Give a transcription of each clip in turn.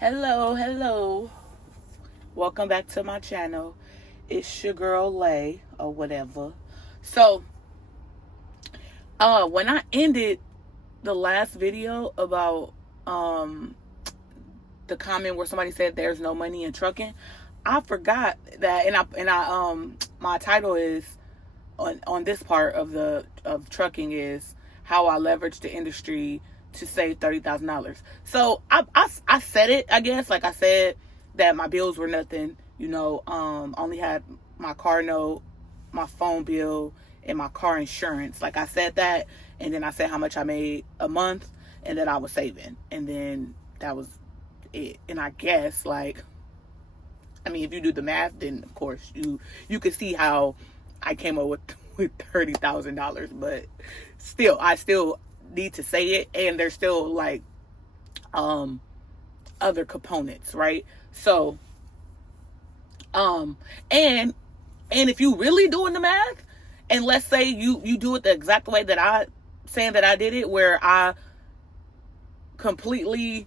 Hello. Welcome back to my channel. It's your girl Lay or whatever. So, when I ended the last video about the comment where somebody said there's no money in trucking, I forgot that, and I my title is on this part of trucking is how I leveraged the industry to save $30,000. So I said it, I guess, like I said that my bills were nothing, only had my car note, my phone bill, and my car insurance. Like I said that, and then I said how much I made a month, and that I was saving, and then that was it. And I guess, if you do the math, then of course you could see how I came up with $30,000. But still, I still need to say it, and there's still other components, right? So and if you really doing the math, and let's say you do it the exact way that I saying that I did it, where I completely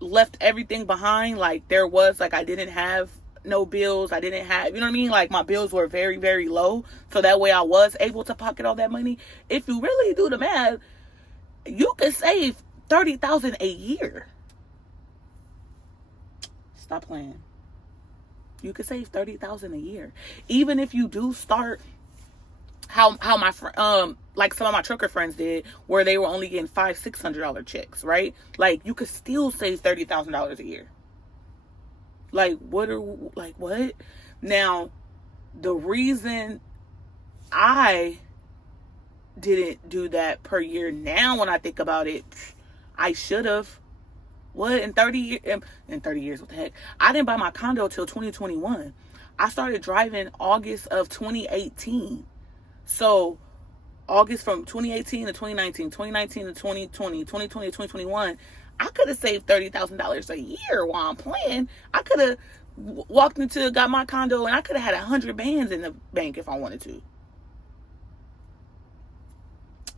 left everything behind, I didn't have no bills, I didn't have, you know what I mean, like my bills were very, very low, so that way I was able to pocket all that money. If you really do the math, you could save $30,000 a year. Stop playing. You could save $30,000 a year, even if you do start how my like some of my trucker friends did, where they were only getting $500-$600 checks, right? Like, you could still save $30,000 a year. What? Now, the reason I didn't do that per year, now when I think about it, I should have. What? In 30 years, what the heck? I didn't buy my condo till 2021. I started driving August of 2018. So August from 2018 to 2019, 2019 to 2020, 2020 to 2021, I could have saved $30,000 a year while I'm playing. I could have got my condo, and I could have had 100 bands in the bank if I wanted to.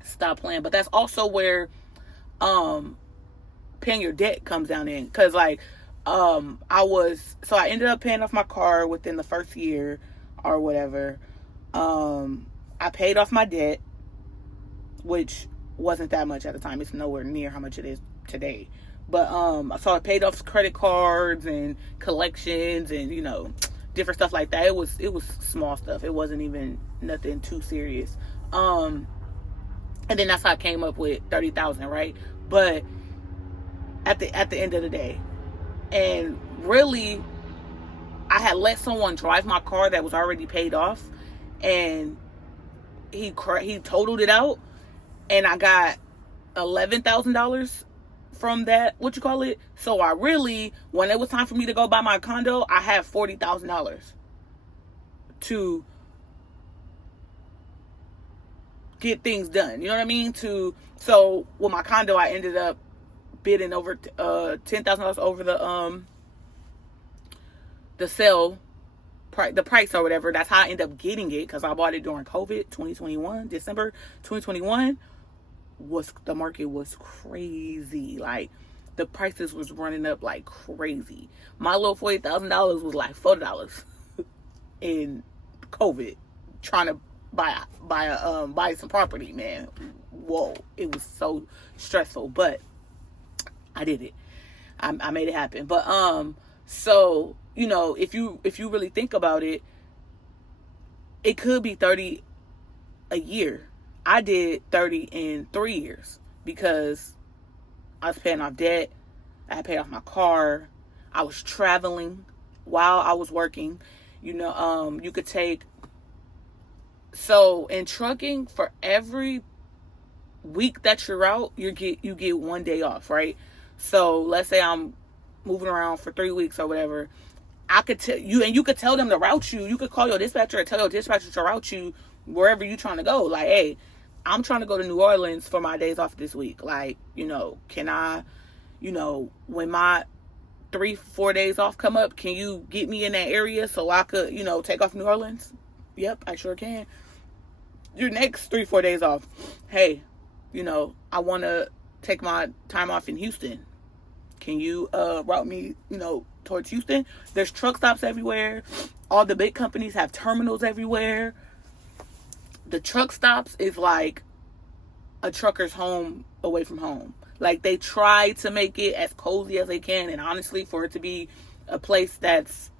Stop playing. But that's also where paying your debt comes down in. Because I ended up paying off my car within the first year or whatever. I paid off my debt, which wasn't that much at the time. It's nowhere near how much it is today. But so I paid off credit cards and collections and different stuff like that. It was small stuff. It wasn't even nothing too serious. And then that's how I came up with 30,000, right? But at the end of the day, and really, I had let someone drive my car that was already paid off, and he totaled it out, and I got $11,000 from that, so I really, when it was time for me to go buy my condo, I had $40,000 to get things done, you know what I mean? So with my condo, I ended up bidding over $10,000 over the sale the price or whatever. That's how I ended up getting it, because I bought it during COVID 2021. December 2021 the market was crazy. Like, the prices was running up like crazy. My little $40,000 was like $40 in COVID, trying to buy some property, man. Whoa, it was so stressful, but I did it. I made it happen. But so if you really think about it, it could be 30 a year. I did 30 in 3 years, because I was paying off debt. I had paid off my car. I was traveling while I was working. You could take, so in trucking, for every week that you're out, you get 1 day off, right? So let's say I'm moving around for 3 weeks or whatever. I could tell you, and you could tell them to route you. You could call your dispatcher and tell your dispatcher to route you wherever you're trying to go. Like, hey, I'm trying to go to New Orleans for my days off this week. Like, can I, when my 3-4 days off come up, can you get me in that area so I could, take off New Orleans? Yep, I sure can. Your next 3-4 days off, hey, I want to take my time off in Houston. can you route me, towards Houston? There's truck stops everywhere. All the big companies have terminals everywhere. The truck stops is like a trucker's home away from home. Like, they try to make it as cozy as they can, and honestly, for it to be a place that's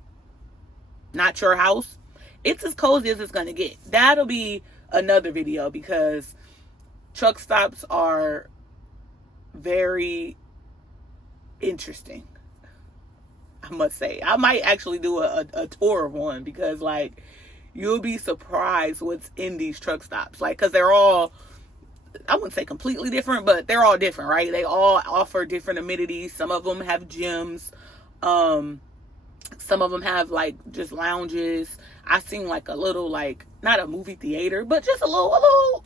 not your house, it's as cozy as it's gonna get. That'll be another video, because truck stops are very interesting, I must say. I might actually do a tour of one, because like, you'll be surprised what's in these truck stops. Like, because they're all, I wouldn't say completely different, but they're all different, right? They all offer different amenities. Some of them have gyms. Some of them have like just lounges. I seen like a little, like, not a movie theater, but just a little,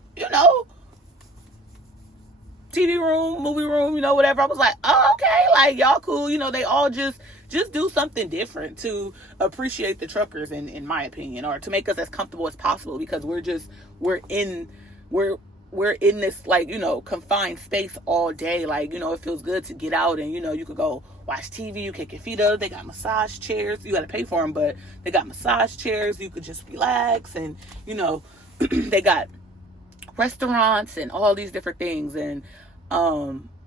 TV room, movie room, whatever. I was like, oh, okay, like, y'all cool. They all just do something different to appreciate the truckers, in my opinion, or to make us as comfortable as possible, because we're in this, like, confined space all day. Like, it feels good to get out and, you could go watch TV, you kick your feet up. They got massage chairs. You got to pay for them, but they got massage chairs. You could just relax, and, they got restaurants and all these different things, and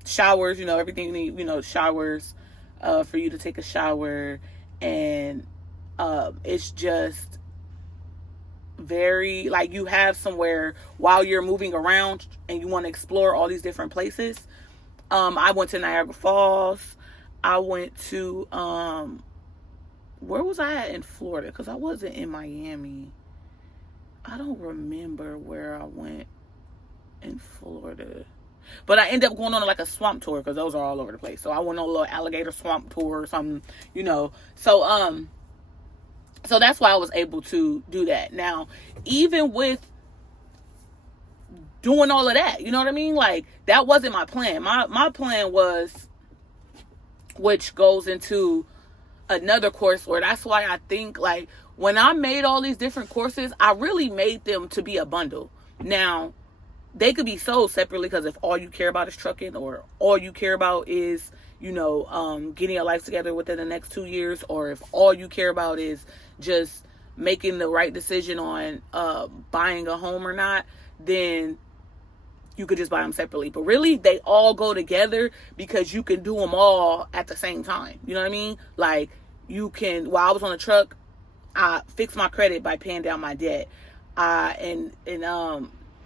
showers, everything you need, showers for you to take a shower, and it's just very, like, you have somewhere while you're moving around and you want to explore all these different places. I went to Niagara Falls. I went to where was I at in Florida? Because I wasn't in Miami. I don't remember where I went in Florida, but I ended up going on like a swamp tour, because those are all over the place. So I went on a little alligator swamp tour or something, so that's why I was able to do that. Now, even with doing all of that, you know what I mean? Like, that wasn't my plan. My plan was, which goes into another course, where that's why I think, like, when I made all these different courses, I really made them to be a bundle. Now, they could be sold separately, because if all you care about is trucking, or all you care about is, getting your life together within the next 2 years, or if all you care about is just making the right decision on buying a home or not, then you could just buy them separately. But really, they all go together, because you can do them all at the same time. You know what I mean? Like, you can, while I was on the truck, I fixed my credit by paying down my debt. And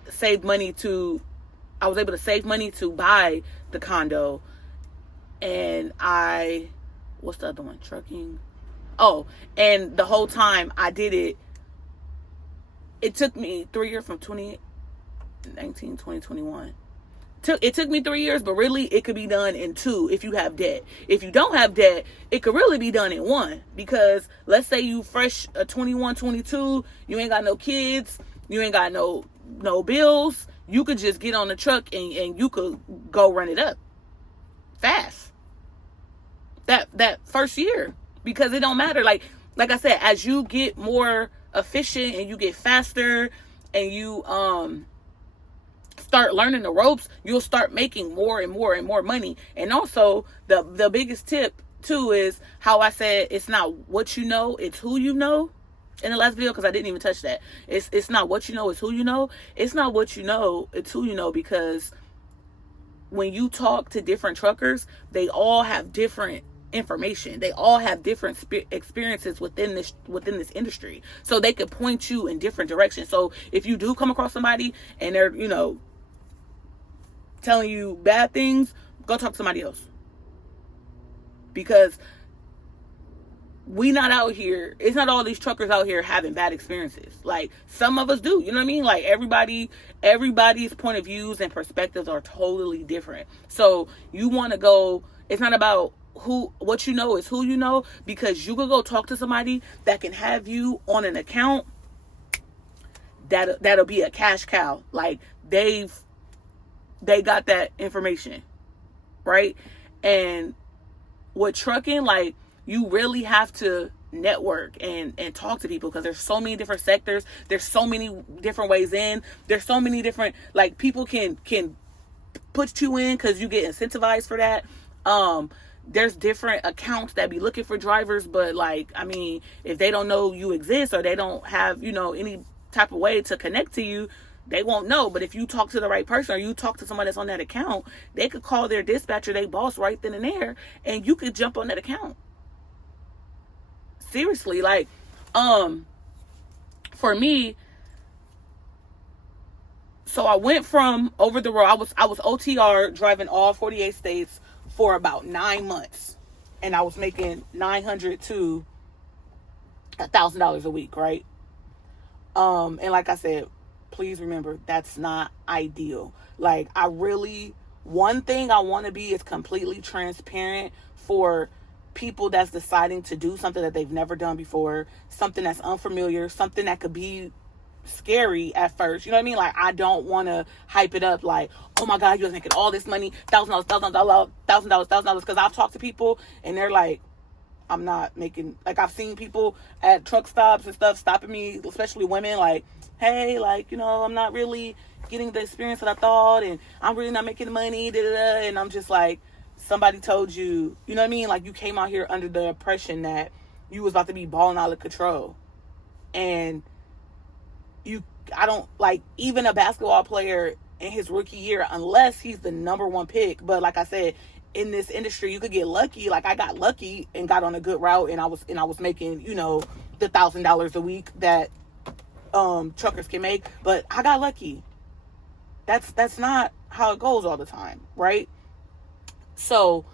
saved money I was able to save money to buy the condo. And what's the other one? Trucking. Oh, and the whole time I did it, it took me 3 years, from 2019, 2021. It took me 3 years, but really it could be done in 2 if you have debt. If you don't have debt, it could really be done in 1, because let's say you fresh 21, 22, you ain't got no kids, you ain't got no bills, you could just get on the truck and you could go run it up fast that first year, because it don't matter. Like I said, as you get more efficient and you get faster and you start learning the ropes, you'll start making more and more and more money. And also, the biggest tip too is how I said, it's not what you know, it's who you know, in the last video, because I didn't even touch that. It's not what you know, it's who you know. It's not what you know, it's who you know, because when you talk to different truckers, they all have different information. They all have different experiences within this industry, so they could point you in different directions. So if you do come across somebody and they're telling you bad things, go talk to somebody else, because we not out here, it's not all these truckers out here having bad experiences. Like, some of us do, you know what I mean? Like, everybody's point of views and perspectives are totally different. So you want to go, it's not about what you know, is who you know, because you could go talk to somebody that can have you on an account that'll be a cash cow. Like, they got that information, right? And with trucking, like, you really have to network and talk to people, because there's so many different sectors, there's so many different ways in, there's so many different, like, people can put you in because you get incentivized for that. there's different accounts that be looking for drivers, but like, I mean, if they don't know you exist or they don't have, you know, any type of way to connect to you, they won't know. But if you talk to the right person or you talk to someone that's on that account, they could call their dispatcher, they boss right then and there, and you could jump on that account. Seriously, like, for me, so I went from over the road. I was OTR driving all 48 states for about 9 months, and I was making $900 to $1,000 a week, right? And like I said, please remember, that's not ideal. Like, one thing I want to be is completely transparent for people that's deciding to do something that they've never done before, something that's unfamiliar, something that could be scary at first. You know what I mean? Like, I don't want to hype it up like, oh my God, you're making all this money, $1,000, because I've talked to people and they're like, I'm not making, like, I've seen people at truck stops and stuff stopping me, especially women, like, hey, like, you know, I'm not really getting the experience that I thought, and I'm really not making the money, and I'm just like, somebody told you, you know what I mean? Like, you came out here under the impression that you was about to be balling out of control. And I don't, like, even a basketball player in his rookie year, unless he's the number one pick, but like I said, in this industry, you could get lucky. Like, I got lucky and got on a good route, and I was making, you know, the $1,000 a week that truckers can make, but I got lucky. That's not how it goes all the time, right? So,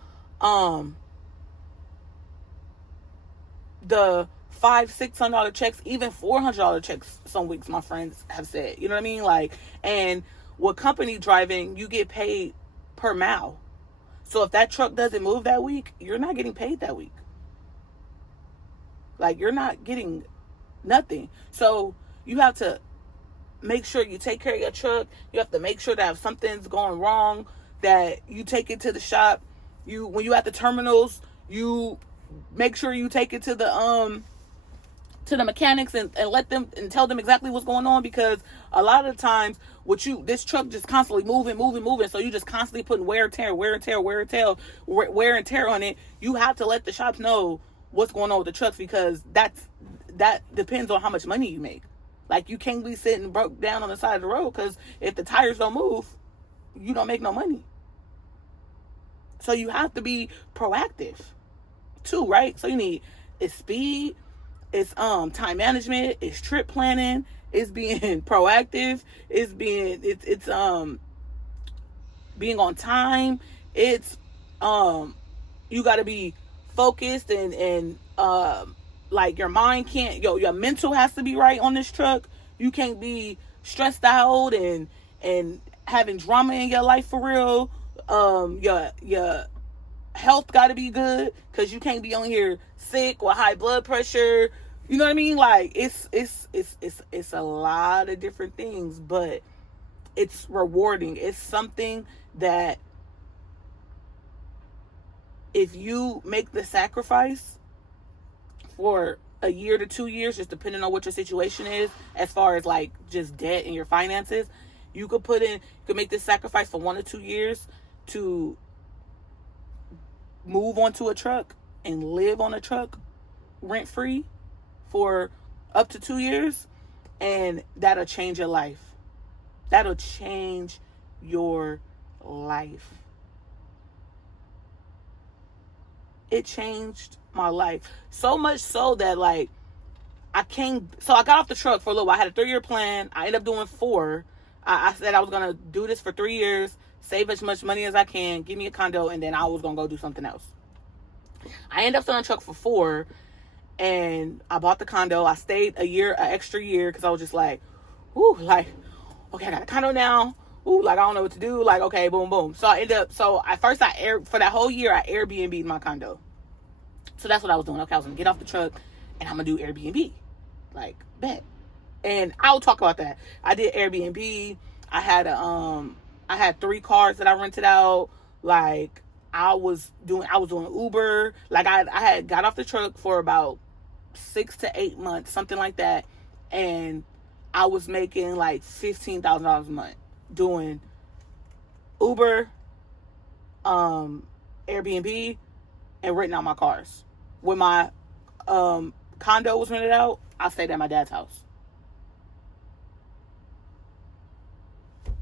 the $500-$600 checks, even $400 checks, some weeks my friends have said, you know what I mean? Like, and with company driving, you get paid per mile. So if that truck doesn't move that week, you're not getting paid that week. Like, you're not getting nothing. So you have to make sure you take care of your truck. You have to make sure that if something's going wrong, that you take it to the shop. When you at the terminals, you make sure you take it to the mechanics and let them and tell them exactly what's going on, because a lot of the times this truck just constantly moving, so you just constantly putting wear and tear on it. You have to let the shops know what's going on with the trucks, because that depends on how much money you make. Like, you can't be sitting broke down on the side of the road, because if the tires don't move, you don't make no money. So you have to be proactive too, right? So you need, it's speed, it's time management, it's trip planning, it's being proactive, it's being on time, it's you got to be focused and like, your mind can't, your mental has to be right on this truck. You can't be stressed out and having drama in your life for real. Your health got to be good, because you can't be on here sick or high blood pressure. You know what I mean? Like, it's a lot of different things, but it's rewarding. It's something that if you make the sacrifice for a year to 2 years, just depending on what your situation is, as far as like just debt and your finances, you could make this sacrifice for 1 or 2 years to move onto a truck and live on a truck rent free for up to 2 years, and that'll change your life. That'll change your life. It changed my life so much so that, like, I got off the truck for a little while. I had a 3-year plan. I ended up doing 4. I said I was gonna do this for 3 years, save as much money as I can, give me a condo, and then I was gonna go do something else. I ended up selling a truck for 4, and I bought the condo. I stayed an extra year, because I was just like, ooh, like, okay, I got a condo now. Ooh, like, I don't know what to do. Like, okay, boom, boom. So for that whole year, I Airbnb'd my condo. So that's what I was doing. Okay, I was gonna get off the truck and I'm gonna do Airbnb. Like, bet. And I'll talk about that. I did Airbnb. I had 3 cars that I rented out. Like, I was doing Uber. Like, I had got off the truck for about 6 to 8 months, something like that. And I was making like $15,000 a month doing Uber, Airbnb, and renting out my cars. When my condo was rented out, I stayed at my dad's house.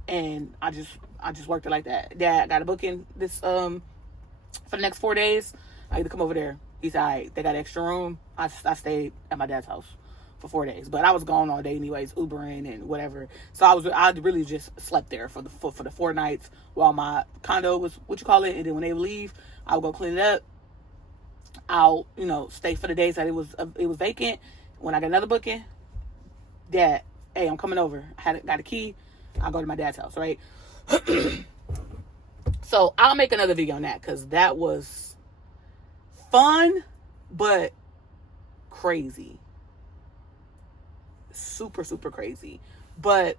And I just worked it like that. Dad got a booking this for the next 4 days. I had to come over there. He said, all right, they got extra room. I stayed at my dad's house for 4 days, but I was gone all day anyways, Ubering and whatever. So I really just slept there for the 4 nights while my condo was, what you call it, and then when they would leave, I would go clean it up. I'll, stay for the days that it was vacant. When I got another booking, Dad, hey, I'm coming over. Got a key. I'll go to my dad's house, right? So I'll make another video on that because that was fun, but crazy. Super, super crazy. But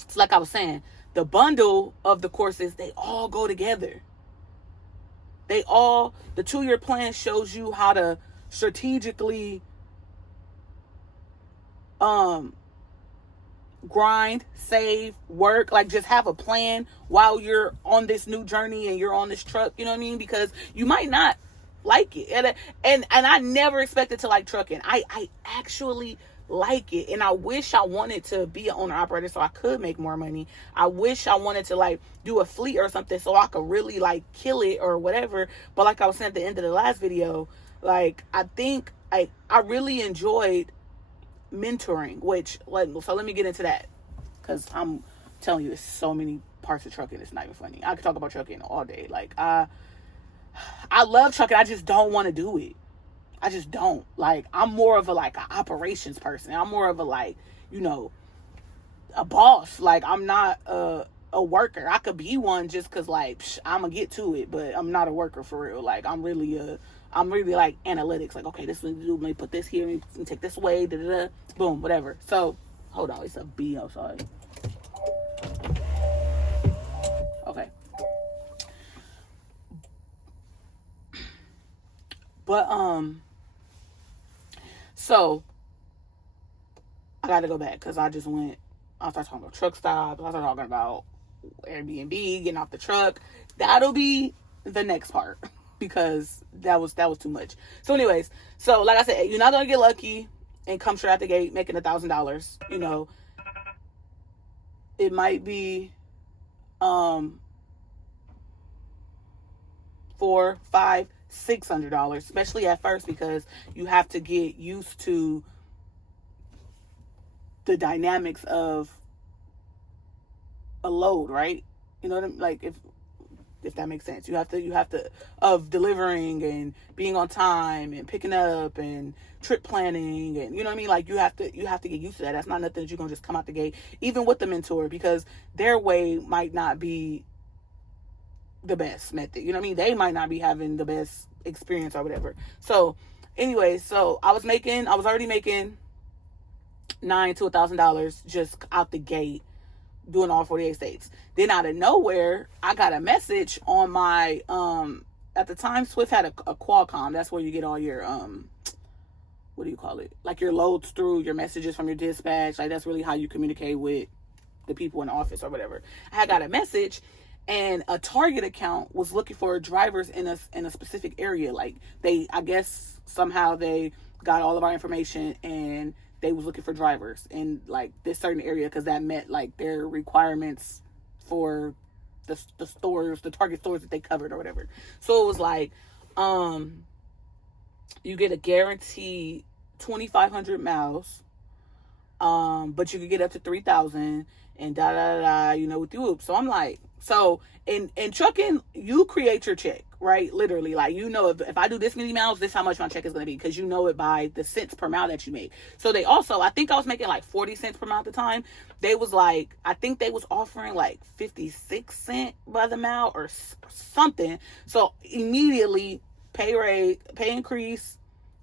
it's like I was saying, the bundle of the courses, they all go together. The 2-year plan shows you how to strategically grind, save, work, like just have a plan while you're on this new journey and you're on this truck, you know what I mean? Because you might not like it. And I never expected to like trucking. I actually like it, and I wish I wanted to be an owner operator so I could make more money. I wish I wanted to like do a fleet or something so I could really like kill it or whatever. But like I was saying at the end of the last video, like I think I really enjoyed mentoring, so let me get into that, because I'm telling you, there's so many parts of trucking, it's not even funny. I could talk about trucking all day. Like I love trucking, I just don't want to do it. I just don't. Like, I'm more of an operations person. I'm more of a a boss. Like, I'm not a worker. I could be one just because I'm gonna get to it, but I'm not a worker for real. Like, I'm really like analytics. Like, okay, this is what we do. Let me put this here. Let me take this away. Da da da. Boom. Whatever. So, hold on. It's a bee outside. Okay. But so I got to go back because I started talking about truck stops. I started talking about Airbnb, getting off the truck. That'll be the next part because that was too much. So anyways, so like I said, you're not going to get lucky and come straight out the gate making $1,000. It might be $400, $500, $600, especially at first, because you have to get used to the dynamics of a load, right? You know what I mean? Like if that makes sense. You have to of delivering and being on time and picking up and trip planning, and you know what I mean? Like you have to get used to that. That's not nothing that you're gonna just come out the gate, even with the mentor, because their way might not be the best method. You know what I mean? They might not be having the best experience or whatever. So anyway, so I was already making $900 to $1,000 just out the gate doing all 48 states. Then out of nowhere, I got a message on my at the time Swift had a Qualcomm. That's where you get all your what do you call it? Like your loads through your messages from your dispatch. Like that's really how you communicate with the people in the office or whatever. I got a message, and a Target account was looking for drivers in a specific area. Like I guess somehow they got all of our information and they was looking for drivers in like this certain area because that met like their requirements for the stores, the Target stores that they covered or whatever. So it was like, you get a guaranteed 2,500 miles, but you could get up to 3,000 and with the whoop. So I'm like, so in trucking, you create your check, right? Literally, like, if I do this many miles, this is how much my check is going to be, because you know it by the cents per mile that you make. So they also, I think I was making like 40 cents per mile at the time. They was like, I think they was offering like 56 cents by the mile or something. So immediately pay increase,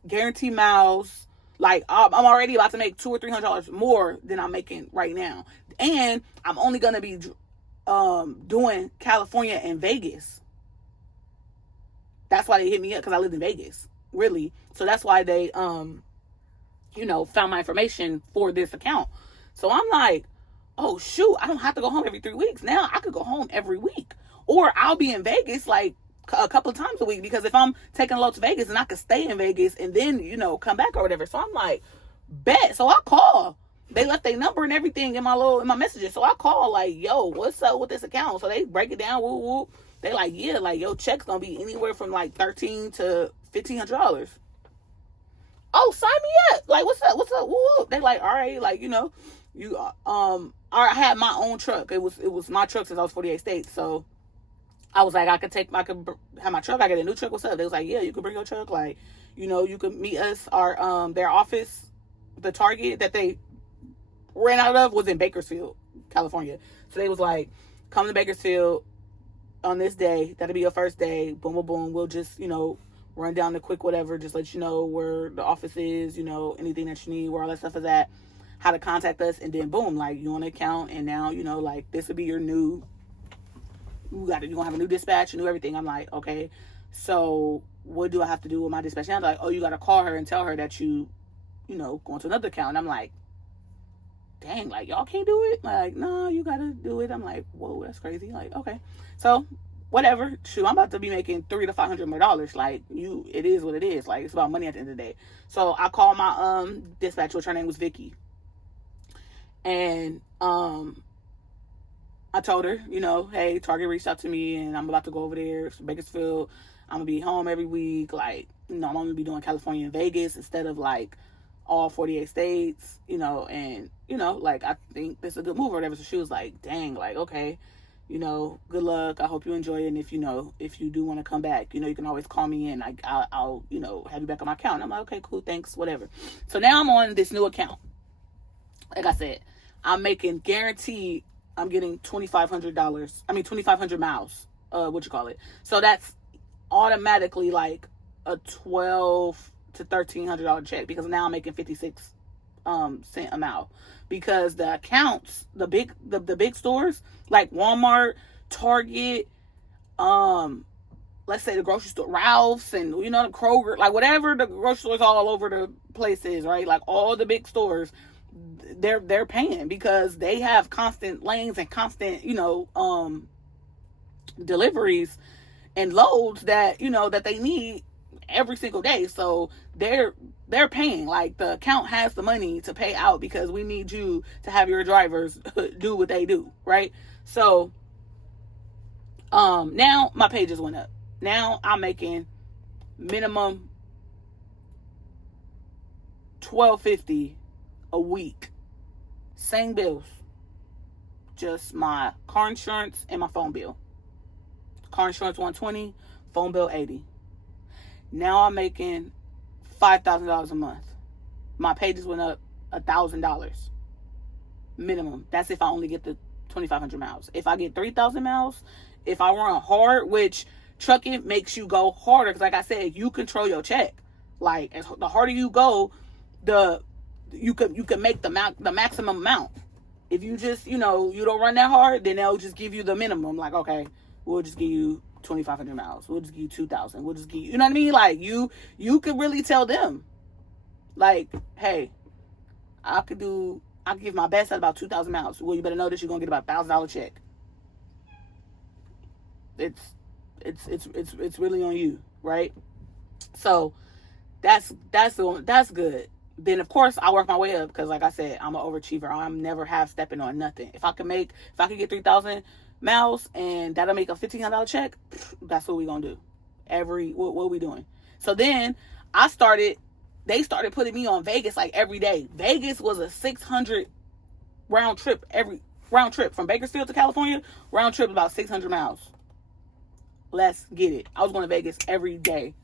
guarantee miles. Like I'm already about to make $200 or $300 more than I'm making right now, and I'm only gonna be doing California and Vegas. That's why they hit me up, because I lived in Vegas, really. So that's why they found my information for this account. So I'm like, oh shoot, I don't have to go home every 3 weeks now. I could go home every week, or I'll be in Vegas like a couple of times a week, because if I'm taking low to Vegas, and I could stay in Vegas and then, you know, come back or whatever. So I'm like, bet. So I call. They left their number and everything in my messages. So I call like, yo, what's up with this account? So they break it down. Woo woo. They like, yeah, like your check's gonna be anywhere from like $1,300 to $1,500. Oh, sign me up. Like, what's up? What's up? Woo woo. They like, all right, like, you know, you I had my own truck. It was my truck since I was 48 states. So I was like, I could have my truck. I get a new truck. What's up? They was like, yeah, you could bring your truck. Like, you know, you could meet us. Their office, the Target that they ran out of was in Bakersfield, California. So they was like, come to Bakersfield on this day. That'll be your first day. Boom, boom, boom. We'll just, you know, run down the quick whatever. Just let you know where the office is, you know, anything that you need, where all that stuff is at, how to contact us. And then boom, like, you on an account. And now, you know, like, this will be your new, you're going to have a new dispatch, a new everything. I'm like, okay, so what do I have to do with my dispatch? And I'm like, oh, you got to call her and tell her that you know, going to another account. And I'm like, dang, like, y'all can't do it? Like, no, you gotta do it. I'm like, whoa, that's crazy. Like, okay. So, whatever. Shoot, I'm about to be making $300 to $500 more. Like, it is what it is. Like, it's about money at the end of the day. So, I called my dispatch, which her name was Vicky. And I told her, you know, hey, Target reached out to me, and I'm about to go over there to Bakersfield. I'm gonna be home every week. Like, you know, I'm gonna be doing California and Vegas instead of, like, all 48 states, you know, and, you know, like, I think this is a good move or whatever. So she was like, dang, like, okay, you know, good luck. I hope you enjoy it. And if, you know, if you do want to come back, you know, you can always call me in. I'll, you know, have you back on my account. And I'm like, okay, cool, thanks, whatever. So now I'm on this new account. Like I said, I'm making guaranteed, I'm getting $2,500 miles, So that's automatically like a $1,200 to $1,300 check, because now I'm making 56 cent a mile, because the accounts, the big stores like Walmart, Target, let's say the grocery store, Ralph's, and, you know, the Kroger, like whatever the grocery stores all over the place is, right? Like all the big stores, they're paying, because they have constant lanes and constant, you know, deliveries and loads that, you know, that they need every single day. So they're paying. Like, the account has the money to pay out, because we need you to have your drivers do what they do, right? So now my pages went up. Now I'm making minimum $1,250 a week. Same bills, just my car insurance and my phone bill. Car insurance $120, phone bill $80. Now I'm making $5,000 a month. My pages went up $1,000 minimum. That's if I only get the 2,500 miles. If I get 3,000 miles, if I run hard, which trucking makes you go harder, because like I said, you control your check. Like, the harder you go, you can make the maximum amount. If you just, you know, you don't run that hard, then they'll just give you the minimum. Like, okay, we'll just give you 2,500 miles. We'll just give you 2,000. We'll just give you, you know what I mean? Like, you can really tell them, like, hey, I give my best at about 2,000 miles. Well, you better know that you're gonna get about $1,000 check. It's really on you, right? So that's good. Then of course I work my way up, because like I said, I'm an overachiever. I'm never half stepping on nothing. If I could get 3,000 miles and that'll make a $1,500 check, that's what we gonna do. What we doing? So then they started putting me on Vegas like every day. Vegas was a 600 round trip from Bakersfield to California. Round trip about 600 miles. Let's get it. I was going to Vegas every day,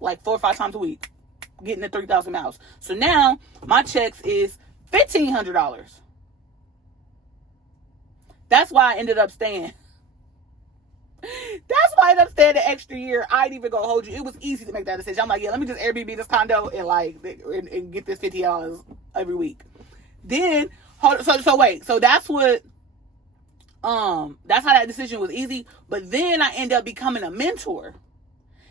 like 4 or 5 times a week, getting the 3,000 miles. So now my checks is $1,500. That's why I ended up staying. That's why I ended up staying the extra year. I ain't even gonna hold you. It was easy to make that decision. I'm like, yeah, let me just Airbnb this condo and get this $50 every week. Then so that's what that's how that decision was easy. But then I end up becoming a mentor.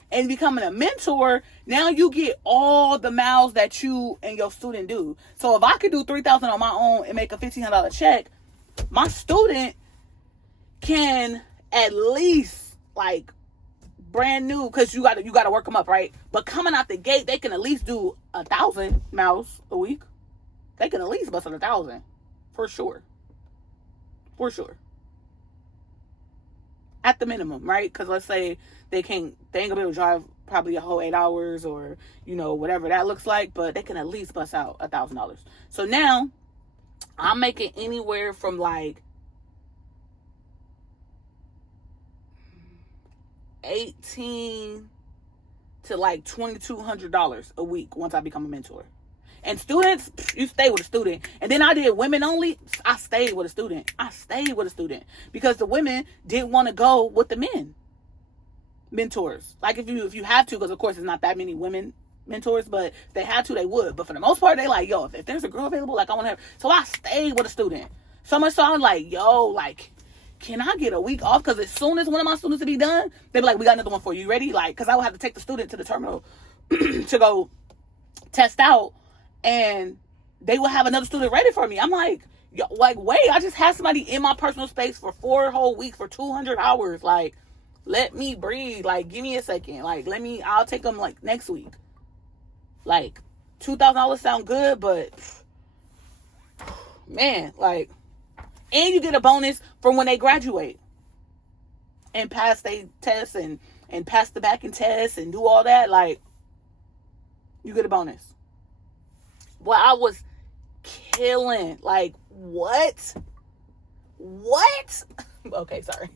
And becoming a mentor, now you get all the miles that you and your student do. So if I could do 3,000 on my own and make a $1,500 check, my student can at least like brand new, because you gotta work them up, right? But coming out the gate, they can at least do 1,000 miles a week. They can at least bust 1,000 for sure. At the minimum, right? Because let's say they ain't gonna be able to drive probably a whole 8 hours, or whatever that looks like, but they can at least bust out $1,000. So now I'm making anywhere from like $1,800 to like $2,200 a week once I become a mentor. And students, you stay with a student. And then I did women only. I stayed with a student. Because the women didn't want to go with the men mentors. Like if you have to, because of course there's not that many women mentors, but if they had to, they would. But for the most part, they like, yo, if there's a girl available, like I want to have. So I stayed with a student. So much so I'm like, yo, like, can I get a week off? Because as soon as one of my students to be done, they be like, we got another one for you. You ready? Like, because I would have to take the student to the terminal to go test out, and they will have another student ready for me. I'm like, yo, like, wait, I just had somebody in my personal space for 4 whole weeks for 200 hours. Like, let me breathe. Like, give me a second. Like, I'll take them like next week. Like, $2,000 sound good, but man, like, and you get a bonus from when they graduate and pass their tests and pass the back end tests and do all that. Like, you get a bonus. Well, I was killing. Like, what? Okay, sorry.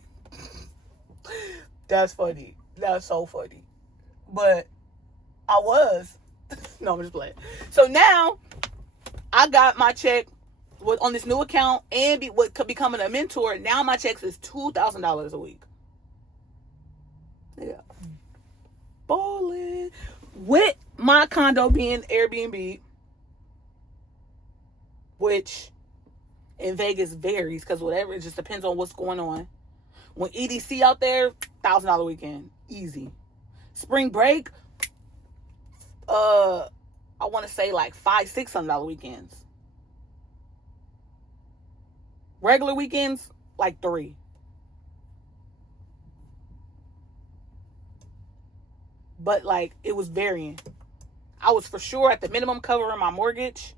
That's funny. That's so funny. But I was. No, I'm just playing. So now I got my check on this new account and becoming a mentor. Now my checks is $2,000 a week. Yeah. Balling. With my condo being Airbnb, which in Vegas varies because whatever, it just depends on what's going on. When EDC out there, $1,000 weekend. Easy. Spring break, I want to say like $500-$600 weekends. Regular weekends, like $3. But like, it was varying. I was for sure at the minimum covering my mortgage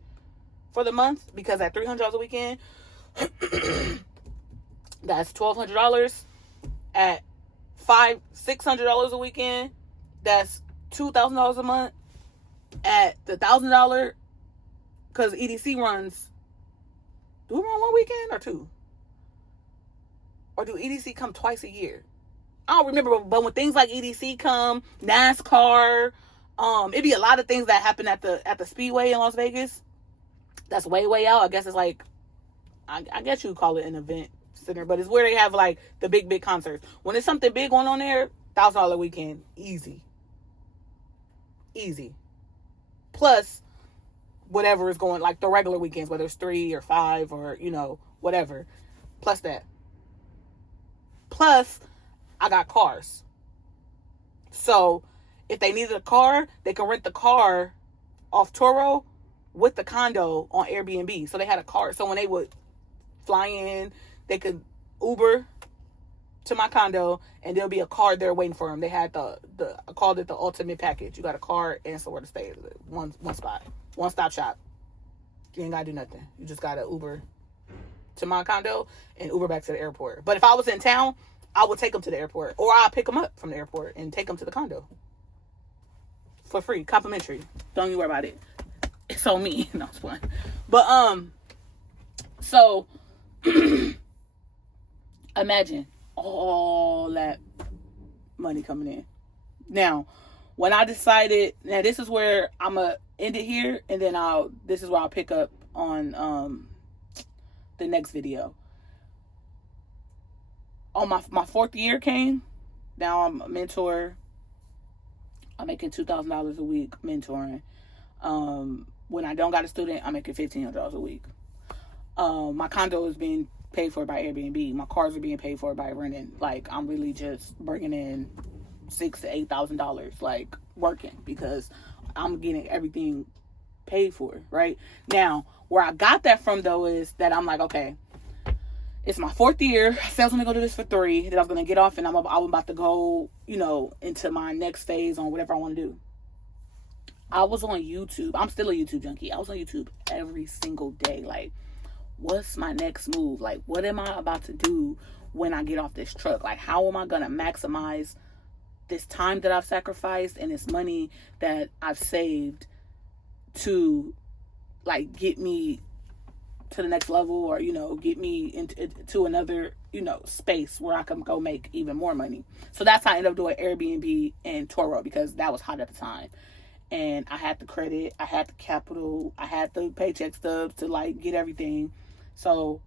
for the month, because at $300 a weekend, that's $1,200. At $600 a weekend, that's $2,000 a month. At the $1,000, because EDC runs, do it run one weekend or two? Or do EDC come twice a year? I don't remember, but when things like EDC come, NASCAR, it'd be a lot of things that happen at the Speedway in Las Vegas. That's way out. I guess it's like, I guess you would call it an event center, but it's where they have like the big concerts. When there's something big going on there, $1,000 weekend, easy. Plus whatever is going, like the regular weekends, whether it's 3 or 5 or whatever. Plus that. Plus, I got cars. So if they needed a car, they can rent the car off Turo with the condo on Airbnb. So they had a car. So when they would fly in, they could Uber to my condo, and there'll be a car there waiting for them. They had I called it the ultimate package. You got a car and somewhere to stay. One spot. One-stop shop. You ain't got to do nothing. You just got to Uber to my condo and Uber back to the airport. But if I was in town, I would take them to the airport, or I'll pick them up from the airport and take them to the condo for free, complimentary. Don't you worry about it. It's on me. No, it's fun. But so imagine all that money coming in. Now, when I decided, now this is where I'm gonna end it here, and then this is where I'll pick up on the next video. On my 4th year came. Now I'm a mentor. I'm making $2,000 a week mentoring. When I don't got a student, I'm making $1,500 a week. My condo is being paid for by Airbnb. My cars are being paid for by renting. Like, I'm really just bringing in $6,000 to $8,000, like, working, because I'm getting everything paid for, right? Now, where I got that from, though, is that I'm like, okay, It's my 4th year. I said I was gonna go do this for 3. Then I was gonna get off, and I'm about to go, into my next phase on whatever I want to do. I was on YouTube. I'm still a YouTube junkie. I was on YouTube every single day. Like, what's my next move? Like, what am I about to do when I get off this truck? Like, how am I gonna maximize this time that I've sacrificed and this money that I've saved to, like, get me to the next level, or get me into another space where I can go make even more money. So that's how I ended up doing Airbnb and Turo, because that was hot at the time, and I had the credit, I had the capital, I had the paycheck stubs to, like, get everything. So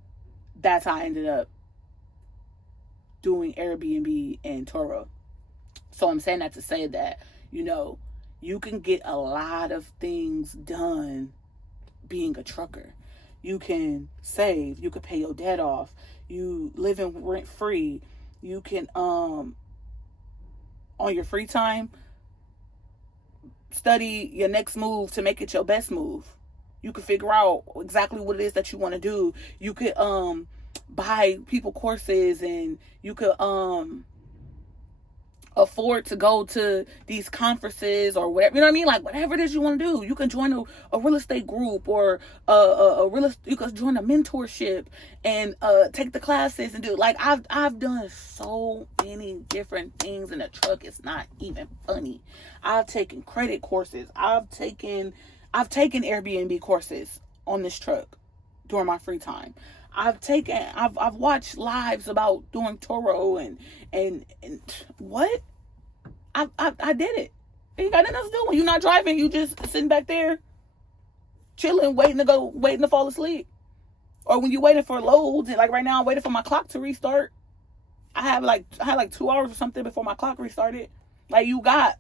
that's how I ended up doing Airbnb and Turo. So I'm saying that to say that you can get a lot of things done being a trucker. You can save, you can pay your debt off, you live in rent free, you can on your free time study your next move to make it your best move. You can figure out exactly what it is that you want to do. You could buy people courses, and you could afford to go to these conferences or whatever, you know what I mean? Like, whatever it is you want to do, you can join a real estate group, or you can join a mentorship and take the classes and do, like, I've done so many different things in the truck. It's not even funny. I've taken credit courses. I've taken Airbnb courses on this truck during my free time. I've watched lives about doing Turo and what? I did it. You got nothing else to do. When you're not driving, you just sitting back there chilling, waiting to fall asleep. Or when you're waiting for loads, and like right now I'm waiting for my clock to restart. I had like 2 hours or something before my clock restarted. Like, you got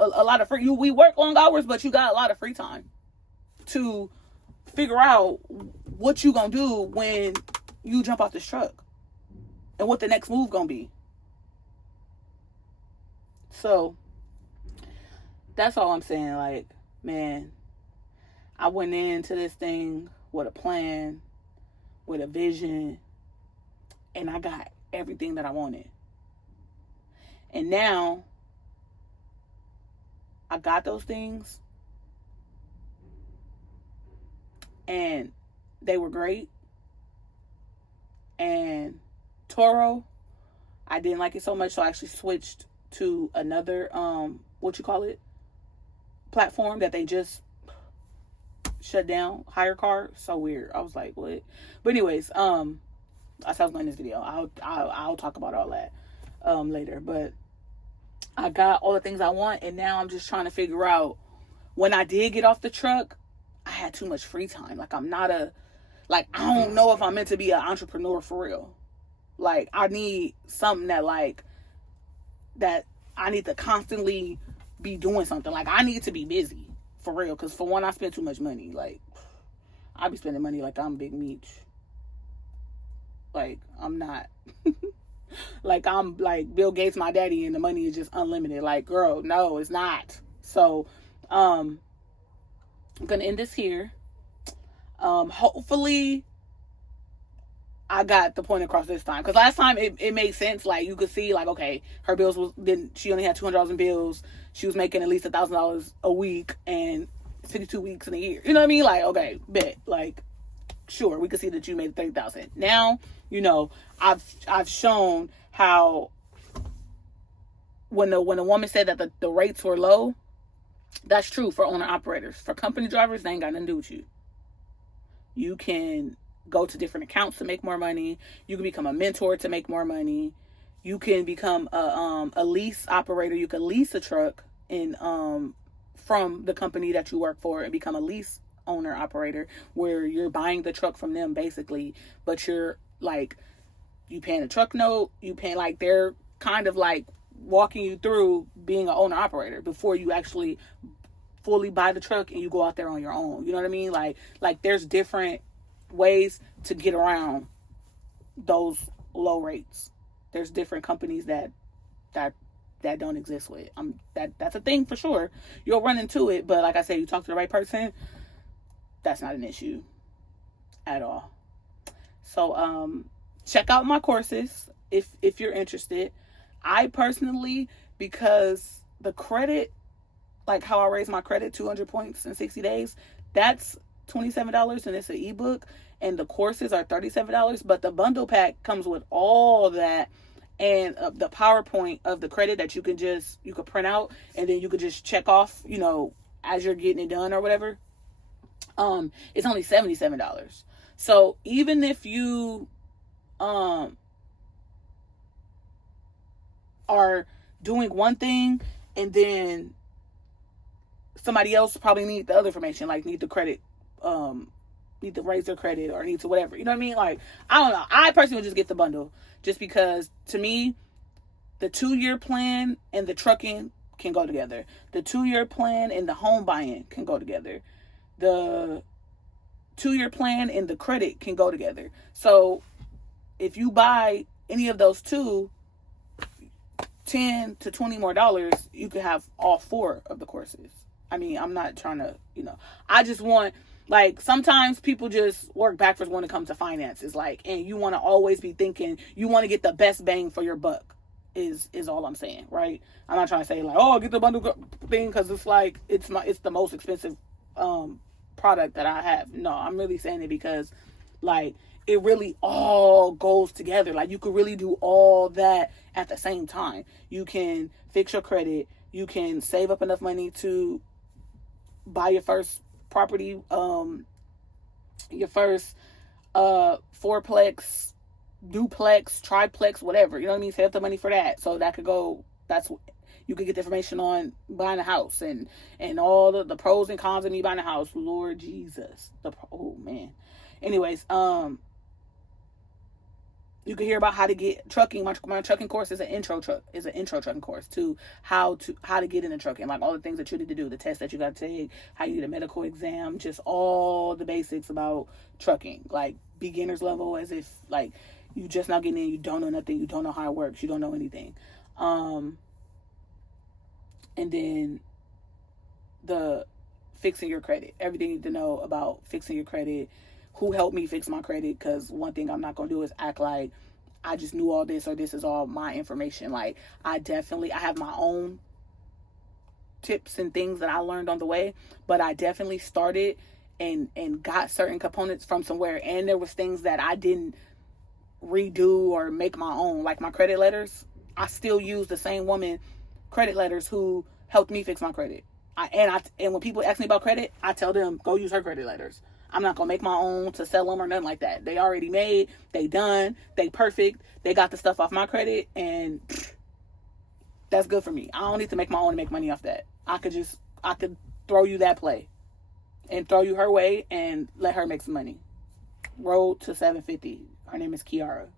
a lot of free, we work long hours, but you got a lot of free time to figure out what you gonna do when you jump off this truck and what the next move gonna be. So that's all I'm saying. Like, man, I went into this thing with a plan, with a vision, and I got everything that I wanted. And now I got those things, and they were great. And Turo, I didn't like it so much, so I actually switched to another platform that they just shut down, HireCar. So weird. I was like, what? But anyways, I said I was going in this video. I'll talk about all that later. But I got all the things I want, and now I'm just trying to figure out, when I did get off the truck, I had too much free time. Like, I don't know if I'm meant to be an entrepreneur for real. Like, I need something that I need to constantly be doing something. Like, I need to be busy for real. Because for one, I spend too much money. Like, I be spending money like I'm Big Meech. Like, I'm not. Like, I'm like Bill Gates, my daddy, and the money is just unlimited. Like, girl, no, it's not. So, I'm going to end this here. Hopefully I got the point across this time, because last time it made sense. Like, you could see, like, okay, her bills she only had $200 in bills. She was making at least $1,000 a week, and 52 weeks in a year. You know what I mean? Like, okay, bet. Like, sure, we could see that you made $30,000. Now, I've shown how when a woman said that the rates were low, that's true for owner operators. For company drivers, they ain't got nothing to do with you. You can go to different accounts to make more money. You can become a mentor to make more money. You can become a lease operator. You can lease a truck from the company that you work for, and become a lease owner operator, where you're buying the truck from them basically, but you're like, you paying a truck note, you paying, like, they're kind of like walking you through being an owner operator before you actually fully buy the truck and you go out there on your own. You know what I mean? Like there's different ways to get around those low rates. There's different companies that don't exist with. That's a thing for sure. You'll run into it, but like I said, you talk to the right person, that's not an issue at all. So check out my courses if you're interested. I personally, because the credit, like how I raised my credit 200 points in 60 days, that's $27 and it's an ebook, and the courses are $37, but the bundle pack comes with all that and the PowerPoint of the credit that you could print out, and then you could just check off, as you're getting it done or whatever. It's only $77. So even if you are doing one thing and then somebody else probably need the other information, like need the credit, need to raise their credit or need to whatever, you know what I mean? Like, I don't know. I personally would just get the bundle just because, to me, the 2-year plan and the trucking can go together. The 2-year plan and the home buying can go together. The 2-year plan and the credit can go together. So if you buy any of those two, $10 to $20 more, you could have all 4 of the courses. I mean, I'm not trying to, I just want, like, sometimes people just work backwards when it comes to finances, like, and you want to always be thinking, you want to get the best bang for your buck, is all I'm saying, right? I'm not trying to say, like, oh, get the bundle thing, because it's like, it's the most expensive product that I have. No, I'm really saying it because, like, it really all goes together. Like, you could really do all that at the same time. You can fix your credit. You can save up enough money to buy your first property, your first fourplex, duplex, triplex, whatever. You know what I mean? Save up the money for that. So that could go, you could get the information on buying a house and all the pros and cons of me buying a house. Lord Jesus. Oh man. Anyways, you can hear about how to get trucking. My trucking course is an intro trucking course to how to get into trucking, like all the things that you need to do, the tests that you got to take, how you get a medical exam, just all the basics about trucking, like beginner's level, as if like you just now getting in, you don't know nothing, you don't know how it works, you don't know anything. And then the fixing your credit, everything you need to know about fixing your credit. Who helped me fix my credit? Because one thing I'm not going to do is act like I just knew all this or this is all my information. Like, I have my own tips and things that I learned on the way, but I definitely started and got certain components from somewhere, and there was things that I didn't redo or make my own. Like my credit letters, I still use the same woman credit letters who helped me fix my credit. And when people ask me about credit, I tell them, go use her credit letters. I'm not going to make my own to sell them or nothing like that. They already made, they done, they perfect. They got the stuff off my credit, and that's good for me. I don't need to make my own and make money off that. I could throw you that play and throw you her way and let her make some money. Road to 750. Her name is Kiara.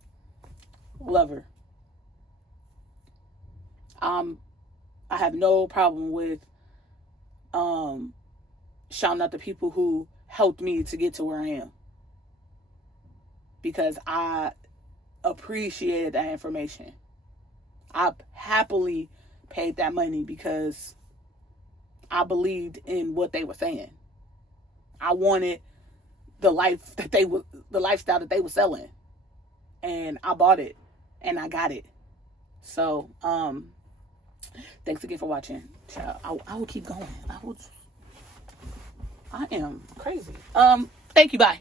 Love her. I have no problem with shouting out the people who helped me to get to where I am, because I appreciated that information. I happily paid that money because I believed in what they were saying. I wanted the lifestyle that they were selling, and I bought it and I got it. So thanks again for watching. I will keep going. I am crazy. Thank you. Bye.